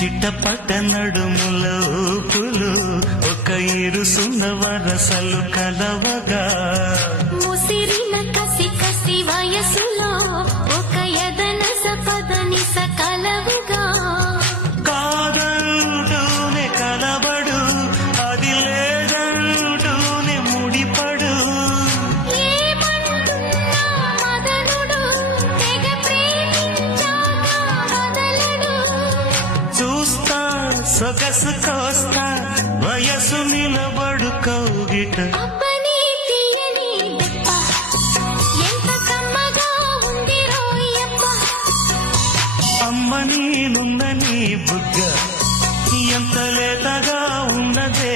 చిట్టపట్ట నడుముల ఊపులు ఒక ఇరుసున్న వరసలు కలవగా ముసిరిన కసి కసి వయసులో ఒక యదన సపదని సకలవుగా కాదంటూనే కలబడు అది లేదంటూనే ముడిపడు ఏమంటున్నా మదనుడు తెగ ప్రేమించాక వదలడు చూస్తా సొగసు కోస్తా వయసు నిలబడు కౌగిట అబ్బని తీయని దెబ్బ ఎంత కమ్మగా ఉంది రోయప్ప అమ్మ నేనున్న నీ బుగ్గ ఎంత లేతగా ఉన్నదే